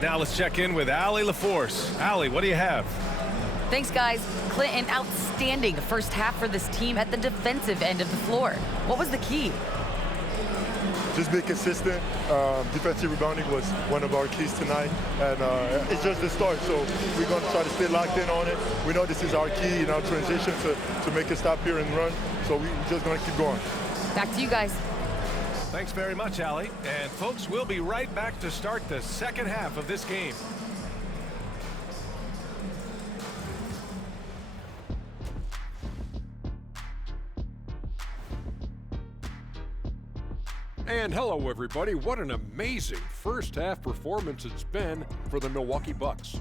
Now let's check in with Allie LaForce. Allie, what do you have? Thanks, guys. Clint, an outstanding first half for this team at the defensive end of the floor. What was the key? Just be consistent. Defensive rebounding was one of our keys tonight, and it's just the start. So we're going to try to stay locked in on it. We know this is our key in our transition to make a stop here and run. So we're just going to keep going. Back to you guys. Thanks very much, Allie. And folks, we'll be right back to start the second half of this game. And hello, everybody. What an amazing first half performance it's been for the Milwaukee Bucks.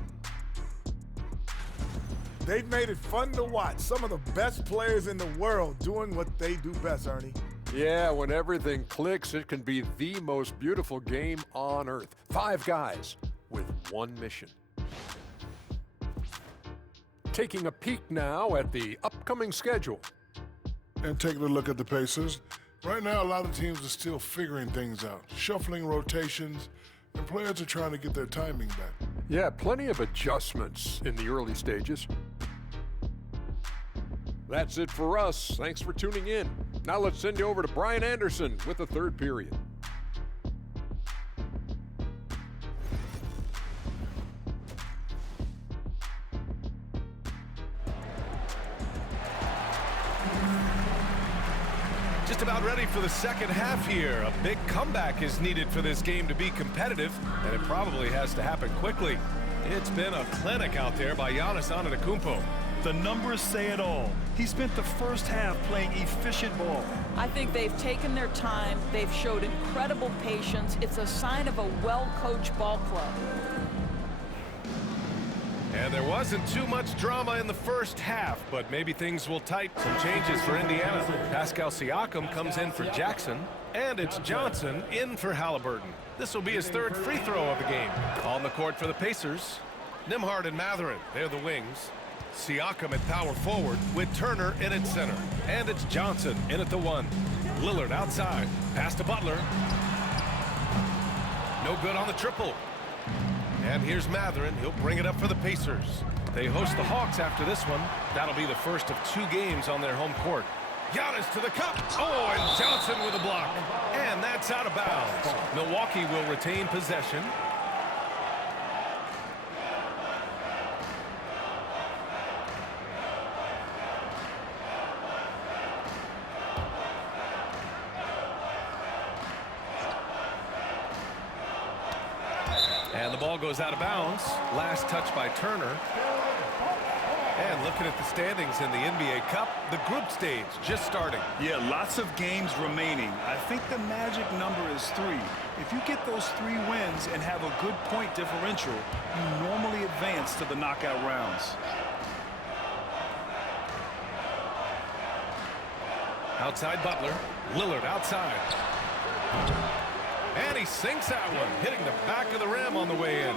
They've made it fun to watch. Some of the best players in the world doing what they do best, Ernie. Yeah, when everything clicks, it can be the most beautiful game on earth. 5 guys with one mission. Taking a peek now at the upcoming schedule. And taking a look at the Pacers. Right now, a lot of teams are still figuring things out, shuffling rotations, and players are trying to get their timing back. Yeah, plenty of adjustments in the early stages. That's it for us. Thanks for tuning in. Now let's send you over to Brian Anderson with the third period. Just about ready for the second half here. A big comeback is needed for this game to be competitive, and it probably has to happen quickly. It's been a clinic out there by Giannis Antetokounmpo. The numbers say it all. He spent the first half playing efficient ball. I think they've taken their time. They've showed incredible patience. It's a sign of a well-coached ball club. And there wasn't too much drama in the first half, but maybe things will tighten. Some changes for Indiana. Pascal Siakam comes in for Jackson, and it's Johnson in for Halliburton. This will be his third free throw of the game. On the court for the Pacers, Nembhard and Mathurin, they're the wings. Siakam at power forward with Turner in at center. And it's Johnson in at the 1. Lillard outside. Pass to Butler. No good on the triple. And here's Mathurin. He'll bring it up for the Pacers. They host the Hawks after this one. That'll be the first of 2 games on their home court. Giannis to the cup. Oh, and Johnson with a block. And that's out of bounds. Milwaukee will retain possession. And the ball goes out of bounds. Last touch by Turner. And looking at the standings in the NBA Cup, the group stage just starting. Yeah, lots of games remaining. I think the magic number is 3. If you get those 3 wins and have a good point differential, you normally advance to the knockout rounds. Outside Butler. Lillard outside. And he sinks that one, hitting the back of the rim on the way in.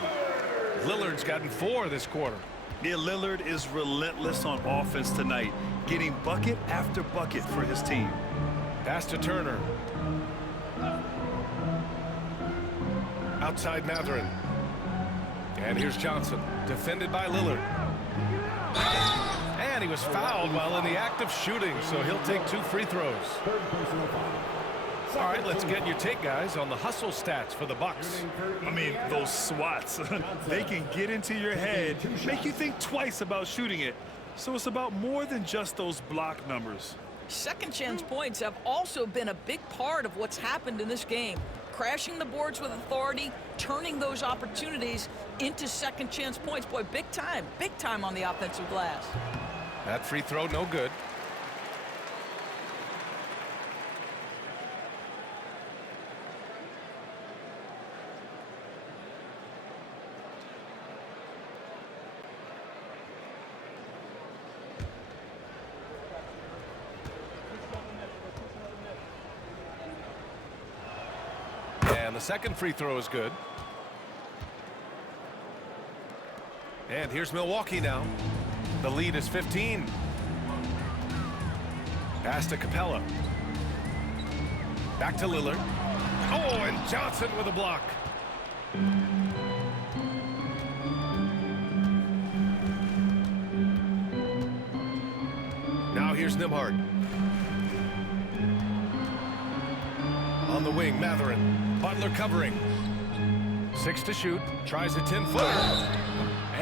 Lillard's gotten 4 this quarter. Yeah, Lillard is relentless on offense tonight, getting bucket after bucket for his team. Pass to Turner. Outside Mathurin. And here's Johnson, defended by Lillard. And he was fouled while in the act of shooting, so he'll take 2 free throws. All right, let's get your take, guys, on the hustle stats for the Bucks. I mean, those swats, they can get into your head, make you think twice about shooting it. So it's about more than just those block numbers. Second chance points have also been a big part of what's happened in this game. Crashing the boards with authority, turning those opportunities into second chance points. Boy, big time on the offensive glass. That free throw, no good. And the second free throw is good. And here's Milwaukee now. The lead is 15. Pass to Capella. Back to Lillard. Oh, and Johnson with a block. here's Nimhard. On the wing, Matherin. Butler covering. 6 to shoot. Tries a 10-footer.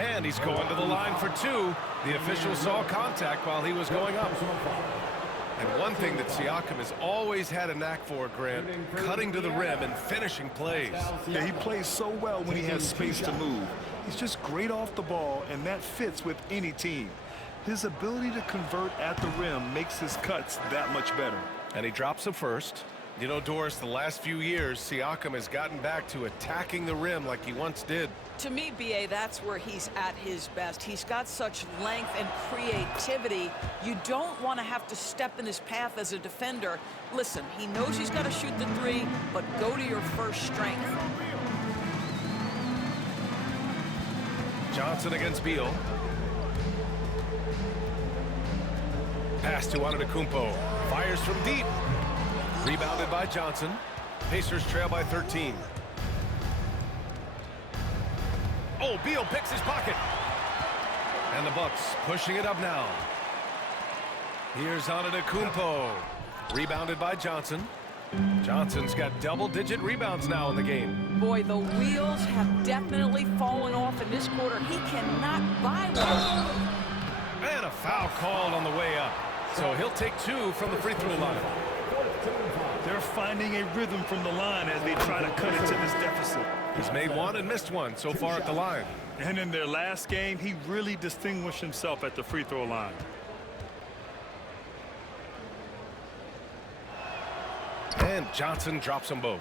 And he's going to the line for 2. The official saw contact while he was going up. And one thing that Siakam has always had a knack for, Grant, cutting to the rim and finishing plays. Yeah, he plays so well when he has space to move. He's just great off the ball, and that fits with any team. His ability to convert at the rim makes his cuts that much better. And he drops a first. You know, Doris, the last few years, Siakam has gotten back to attacking the rim like he once did. To me, B.A., that's where he's at his best. He's got such length and creativity. You don't want to have to step in his path as a defender. Listen, he knows he's got to shoot the 3, but go to your first strength. Johnson against Beal. Pass to Antetokounmpo. Fires from deep. Rebounded by Johnson. Pacers trail by 13. Oh, Beal picks his pocket. And the Bucks pushing it up now. Here's Antetokounmpo. Rebounded by Johnson. Johnson's got double-digit rebounds now in the game. Boy, the wheels have definitely fallen off in this quarter. He cannot buy one. And a foul called on the way up. So he'll take 2 from the free throw line. They're finding a rhythm from the line as they try to cut into this deficit. He's made 1 and missed 1 so far at the line. And in their last game, he really distinguished himself at the free throw line. And Johnson drops them both.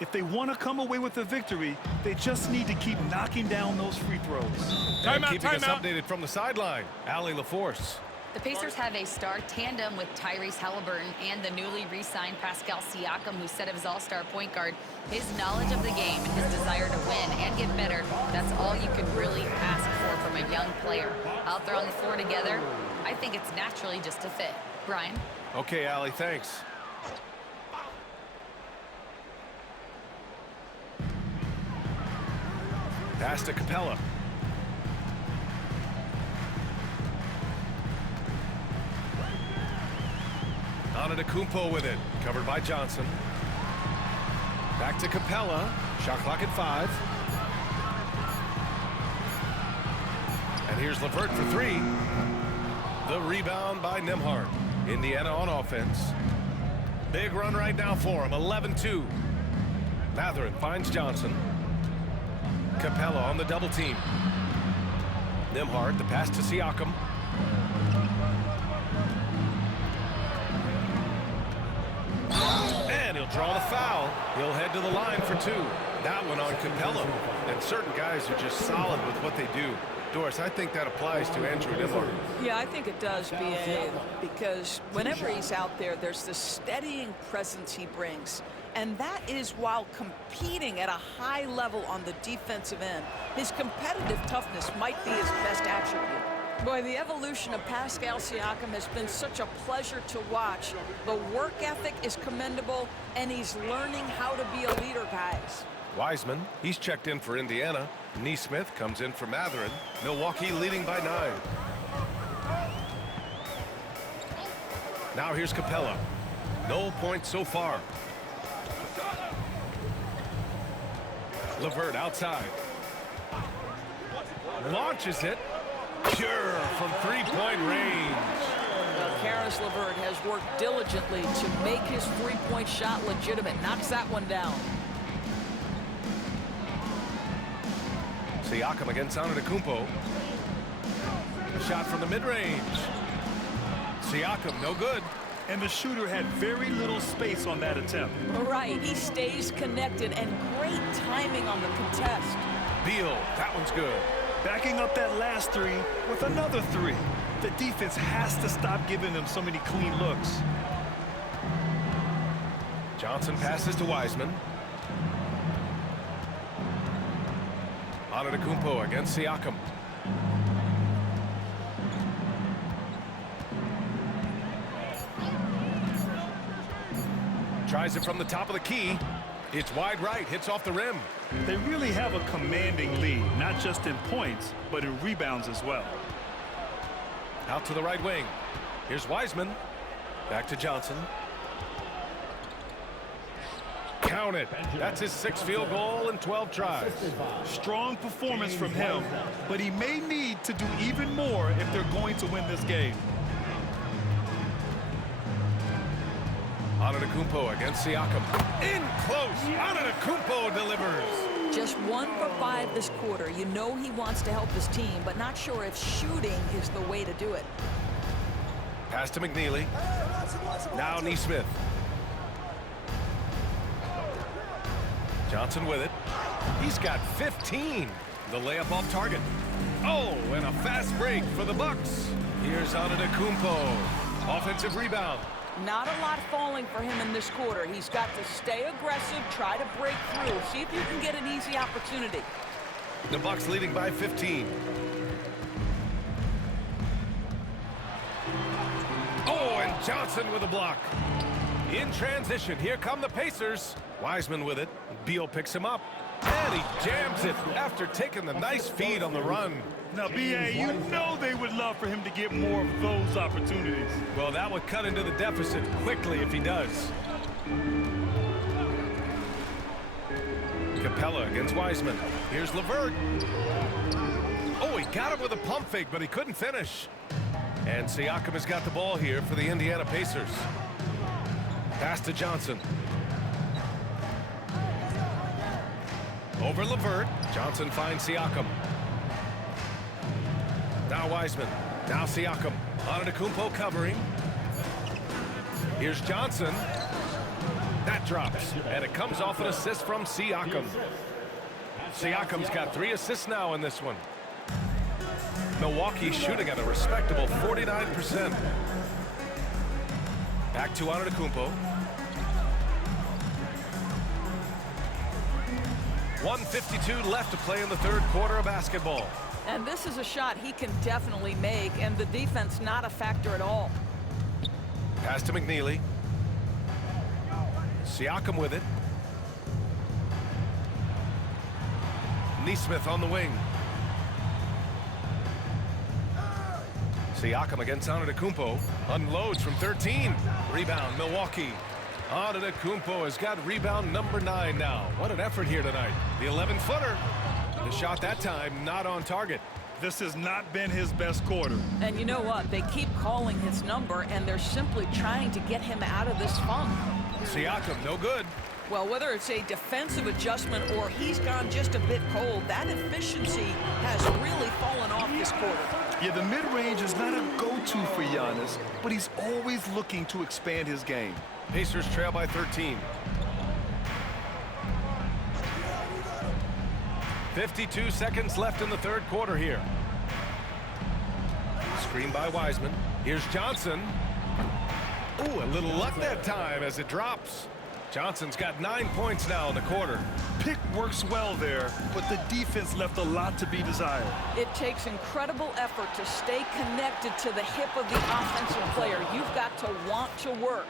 If they want to come away with a victory, they just need to keep knocking down those free throws. And keeping us updated from the sideline, Allie LaForce. The Pacers have a star tandem with Tyrese Halliburton and the newly re-signed Pascal Siakam, who's set of his all-star point guard. His knowledge of the game and his desire to win and get better, that's all you could really ask for from a young player. Out there on the floor together, I think it's naturally just a fit. Brian? Okay, Allie, thanks. Pass to Capella. Antetokounmpo with it. Covered by Johnson. Back to Capella. Shot clock at 5. And here's LeVert for 3. The rebound by Nimhard. Indiana on offense. Big run right now for him. 11-2. Matherin finds Johnson. Capella on the double team. Nimhard, the pass to Siakam. And he'll draw the foul. He'll head to the line for 2. That one on Capella. And certain guys are just solid with what they do. Doris, I think that applies to Andrew Nimhard. Yeah, I think it does, B.A., because whenever he's out there, there's this steadying presence he brings. And that is while competing at a high level on the defensive end. His competitive toughness might be his best attribute. Boy, the evolution of Pascal Siakam has been such a pleasure to watch. The work ethic is commendable, and he's learning how to be a leader, guys. Wiseman, he's checked in for Indiana. Neesmith comes in for Matherin. Milwaukee leading by 9. Now here's Capella. No points so far. LeVert outside. Launches it. Pure from three-point range. Well, Karis LeVert has worked diligently to make his three-point shot legitimate. Knocks that one down. Siakam against Antetokounmpo. A shot from the mid-range. Siakam, no good. And the shooter had very little space on that attempt. Right, he stays connected, and great timing on the contest. Beal, that one's good. Backing up that last 3 with another 3. The defense has to stop giving them so many clean looks. Johnson passes to Wiseman. Antetokounmpo against Siakam. Tries it from the top of the key. It's wide right, hits off the rim. They really have a commanding lead, not just in points, but in rebounds as well. Out to the right wing. Here's Wiseman. Back to Johnson. Count it. That's his 6th field goal in 12 tries. Strong performance from him, but he may need to do even more if they're going to win this game. Antetokounmpo against Siakam. In close. Antetokounmpo delivers. Just 1 for 5 this quarter. You know he wants to help his team, but not sure if shooting is the way to do it. Pass to McNeely. Now Nesmith. Johnson with it. He's got 15. The layup off target. Oh, and a fast break for the Bucks. Here's Antetokounmpo. Offensive rebound. Not a lot falling for him in this quarter. He's got to stay aggressive, try to break through, see if you can get an easy opportunity. The Bucks leading by 15. Oh, and Johnson with a block. In transition, here come the Pacers. Wiseman with it. Beal picks him up. And he jams it after taking the nice feed on the run. Now, B.A., you know they would love for him to get more of those opportunities. Well, that would cut into the deficit quickly if he does. Capella against Wiseman. Here's LeVert. Oh, he got him with a pump fake, but he couldn't finish. And Siakam has got the ball here for the Indiana Pacers. Pass to Johnson. Over LeVert. Johnson finds Siakam. Now Wiseman. Now Siakam. Antetokounmpo covering. Here's Johnson. That drops. And it comes off an assist from Siakam. Siakam's got 3 assists now in this one. Milwaukee shooting at a respectable 49%. Back to Antetokounmpo. 1:52 left to play in the 3rd quarter of basketball. And this is a shot he can definitely make, and the defense not a factor at all. Pass to McNeely. Siakam with it. Nesmith on the wing. Siakam against Antetokounmpo. Unloads from 13. Rebound, Milwaukee. Antetokounmpo has got rebound number 9 now. What an effort here tonight. The 11-footer. The shot that time not on target. This has not been his best quarter. And you know what? They keep calling his number, and they're simply trying to get him out of this funk. Siakam, no good. Well, whether it's a defensive adjustment or he's gone just a bit cold, that efficiency has really fallen off this quarter. Yeah, the mid-range is not a go-to for Giannis, but he's always looking to expand his game. Pacers trail by 13. 52 seconds left in the 3rd quarter here. Screen by Wiseman. Here's Johnson. Ooh, a little luck that time as it drops. Johnson's got 9 points now in the quarter. Pick works well there, but the defense left a lot to be desired. It takes incredible effort to stay connected to the hip of the offensive player. You've got to want to work.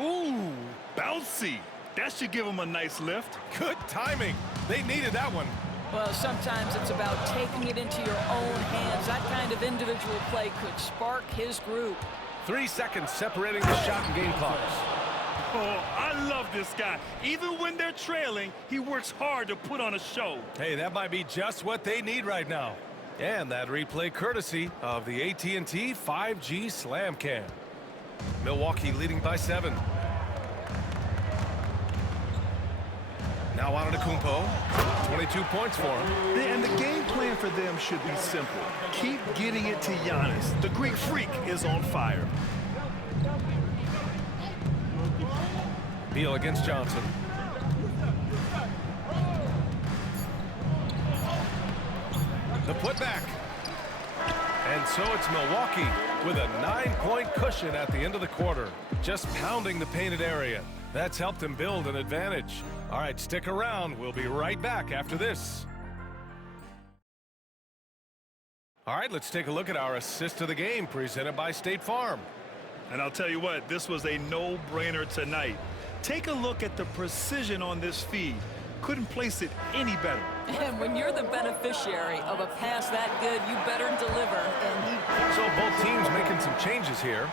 Ooh, bouncy. That should give him a nice lift. Good timing. They needed that one. Well, sometimes it's about taking it into your own hands. That kind of individual play could spark his group. 3 seconds separating the shot and game clocks. Oh, I love this guy. Even when they're trailing, he works hard to put on a show. Hey, that might be just what they need right now. And that replay courtesy of the AT&T 5G Slam Cam. Milwaukee leading by 7. Now Antetokounmpo, 22 points for him. And the game plan for them should be simple. Keep getting it to Giannis. The Greek Freak is on fire. Beal against Johnson. The putback. And so it's Milwaukee with a 9-point cushion at the end of the quarter. Just pounding the painted area. That's helped him build an advantage. All right, stick around. We'll be right back after this. All right, let's take a look at our assist of the game presented by State Farm. And I'll tell you what, this was a no-brainer tonight. Take a look at the precision on this feed. Couldn't place it any better. And when you're the beneficiary of a pass that good, you better deliver. And he... So both teams making some changes here.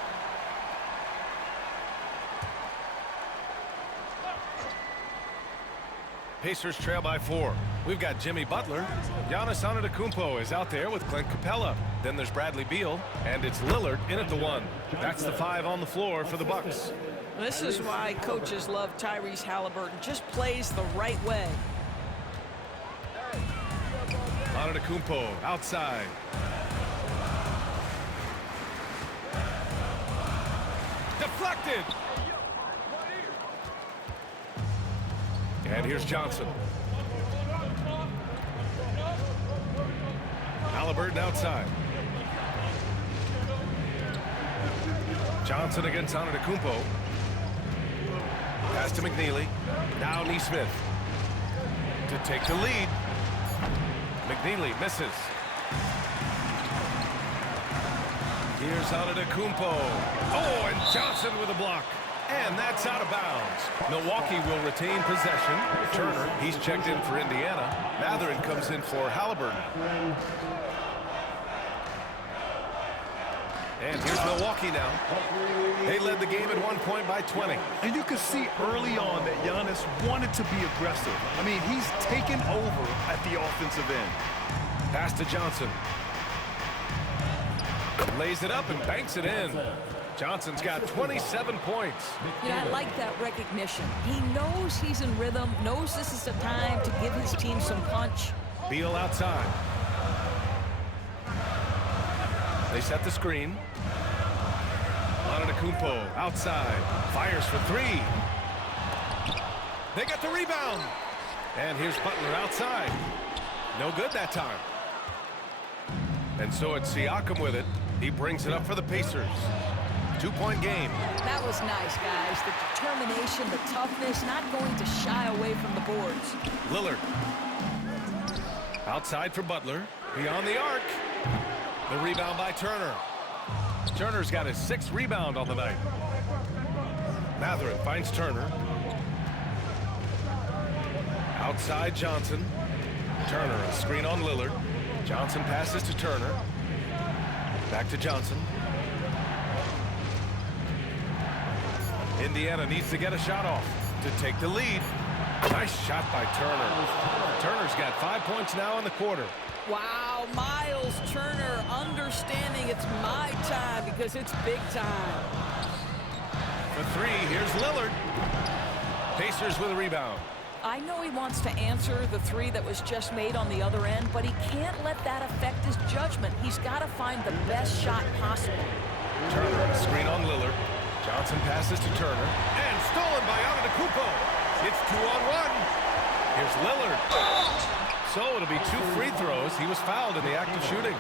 Pacers trail by 4. We've got Jimmy Butler. Giannis Antetokounmpo is out there with Clint Capella. Then there's Bradley Beal, and it's Lillard in at the 1. That's the 5 on the floor for the Bucks. This is why coaches love Tyrese Halliburton. Just plays the right way. Antetokounmpo outside. Deflected. And here's Johnson. Halliburton outside. Johnson against Antetokounmpo. Pass to McNeely. Now Nesmith to take the lead. McNeely misses. Here's Antetokounmpo. Oh, and Johnson with a block. And that's out of bounds. Milwaukee will retain possession. Turner, he's checked in for Indiana. Mathurin comes in for Halliburton. And here's Milwaukee now. They led the game at 1 point by 20. And you could see early on that Giannis wanted to be aggressive. I mean, he's taken over at the offensive end. Pass to Johnson. Lays it up and banks it in. Johnson's got 27 points. You know, I like that recognition. He knows he's in rhythm, knows this is the time to give his team some punch. Beal outside. They set the screen. Antetokounmpo outside. Fires for 3. They got the rebound. And here's Butler outside. No good that time. And so it's Siakam with it. He brings it up for the Pacers. 2-point game. That was nice, guys. The determination, the toughness, not going to shy away from the boards. Lillard. Outside for Butler. Beyond the arc. The rebound by Turner. Turner's got his 6th rebound on the night. Mathurin finds Turner. Outside Johnson. Turner, a screen on Lillard. Johnson passes to Turner. Back to Johnson. Indiana needs to get a shot off to take the lead. Nice shot by Turner. Turner's got 5 points now in the quarter. Wow, Miles Turner understanding it's my time because it's big time. For 3, here's Lillard. Pacers with a rebound. I know he wants to answer the 3 that was just made on the other end, but he can't let that affect his judgment. He's got to find the best shot possible. Turner, screen on Lillard. Johnson passes to Turner. And stolen by Antetokounmpo. It's 2-on-1. Here's Lillard. So it'll be 2 free throws. He was fouled in the act of shooting.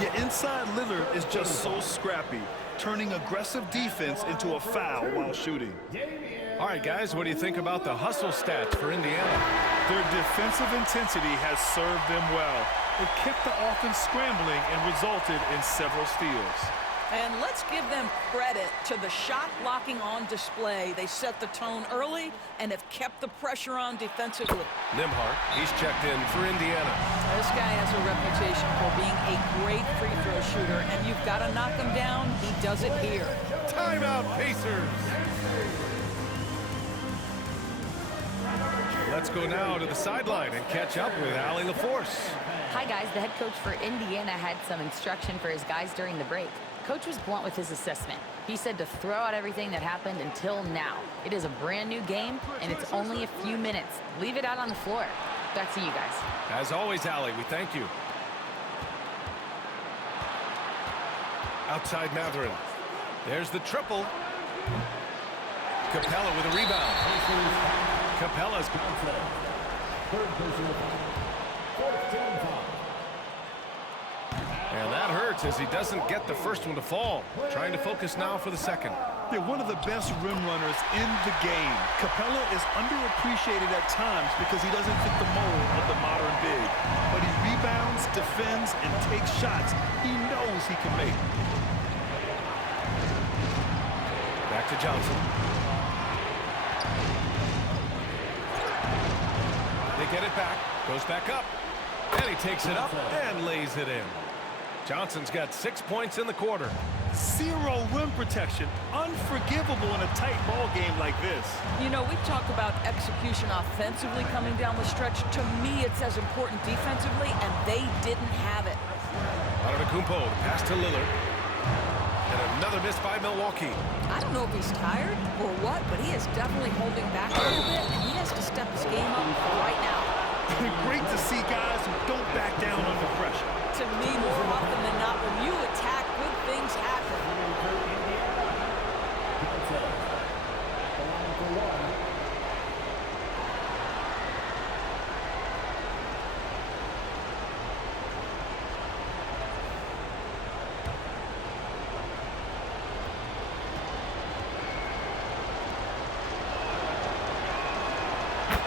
Yeah, inside Lillard is just so scrappy, turning aggressive defense into a foul while shooting. All right, guys, what do you think about the hustle stats for Indiana? Their defensive intensity has served them well. It kept the offense scrambling and resulted in several steals. And let's give them credit to the shot blocking on display. They set the tone early and have kept the pressure on defensively. Nembhard, he's checked in for Indiana. This guy has a reputation for being a great free throw shooter, and you've got to knock him down. He does it here. Timeout, Pacers. Let's go now to the sideline and catch up with Allie LaForce. Hi, guys. The head coach for Indiana had some instruction for his guys during the break. Coach was blunt with his assessment. He said to throw out everything that happened until now. It is a brand new game, and it's only a few minutes. Leave it out on the floor. Back to you guys. As always, Allie, we thank you. Outside Mathurin. There's the triple. Capella with a rebound. Capella's and that hurts as he doesn't get the first one to fall. Trying to focus now for the second. They're one of the best rim runners in the game. Capella is underappreciated at times because he doesn't fit the mold of the modern big. But he rebounds, defends, and takes shots he knows he can make. Back to Johnson. get it back. Goes back up. And he takes it up and lays it in. Johnson's got 6 points in the quarter. Zero rim protection. Unforgivable in a tight ball game like this. You know, we talk about execution offensively coming down the stretch. To me, it's as important defensively, and they didn't have it. Antetokounmpo, the pass to Lillard. And another miss by Milwaukee. I don't know if he's tired or what, but he is definitely holding back a little bit, and he has to step his game up right now. Great to see guys who don't back down under pressure. To me, more often than not, when you attack, good things happen.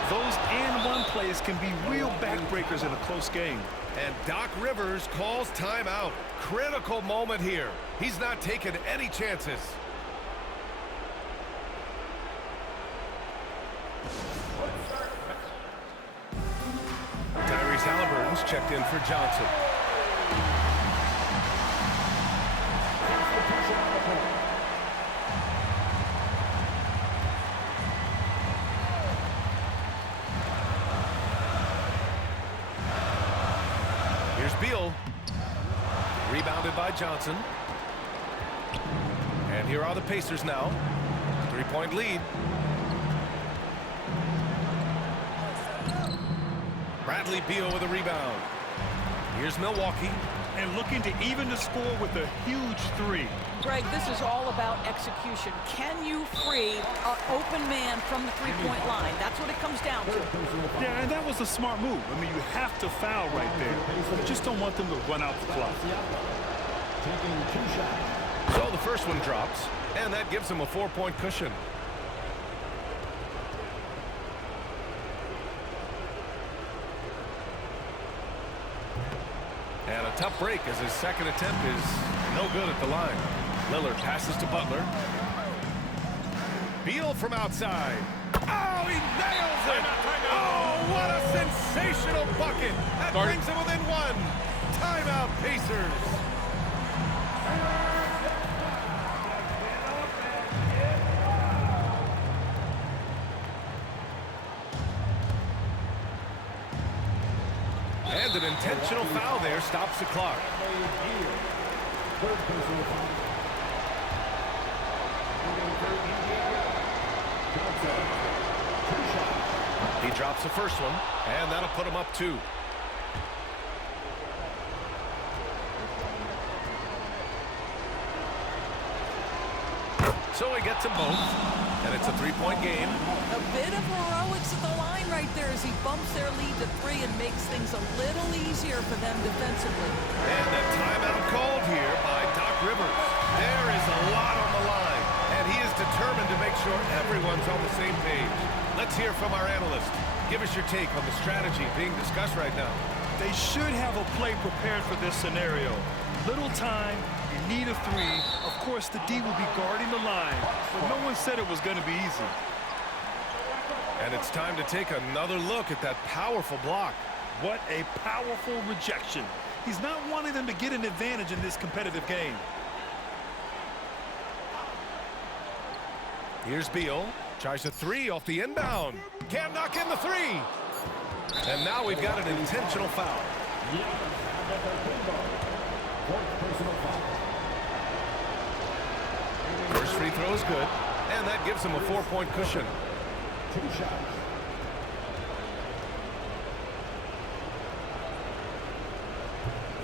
Those and-one plays can be real backbreakers in a close game. And Doc Rivers calls timeout. Critical moment here. He's not taking any chances. Tyrese Halliburton's checked in for Johnson. Here's Beal. Rebounded by Johnson. And here are the Pacers now. 3-point lead. Bradley Beal with a rebound. Here's Milwaukee. And looking to even the score with a huge three. Greg, this is all about execution. Can you free an open man from the three-point line? That's what it comes down to. Yeah, and that was a smart move. I mean, you have to foul right there. You just don't want them to run out the clock. So the first one drops, and that gives him a 4-point cushion. And a tough break as his second attempt is no good at the line. Lillard passes to Butler. Beal from outside. Oh, he nails it! Oh, what a sensational bucket! That brings him within one. Timeout, Pacers. And an intentional foul there stops the clock. He drops the first one, and that'll put him up 2. So he gets them both, and it's a 3-point game. A bit of heroics at the line right there as he bumps their lead to 3 and makes things a little easier for them defensively. And a timeout called here by Doc Rivers. There is a lot on the line, and he is determined to make sure everyone's on the same page. Let's hear from our analyst. Give us your take on the strategy being discussed right now. They should have a play prepared for this scenario. Little time, you need a 3. Of course, the D will be guarding the line, but no one said it was going to be easy. And it's time to take another look at that powerful block. What a powerful rejection. He's not wanting them to get an advantage in this competitive game. Here's Beal. Tries a 3 off the inbound. Can't knock in the 3. And now we've got an intentional foul. First free throw is good, and that gives him a 4-point cushion.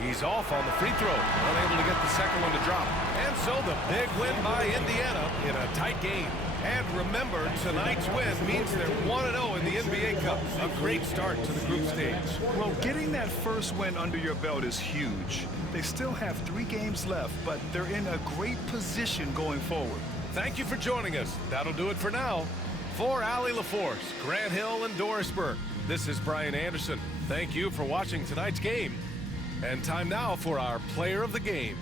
He's off on the free throw, unable to get the second one to drop. And so the big win by Indiana in a tight game. And remember, tonight's win means they're 1-0 in the NBA Cup. A great start to the group stage. Well, getting that first win under your belt is huge. They still have 3 games left, but they're in a great position going forward. Thank you for joining us. That'll do it for now. For Allie LaForce, Grant Hill, and Doris Burke, this is Brian Anderson. Thank you for watching tonight's game. And time now for our player of the game.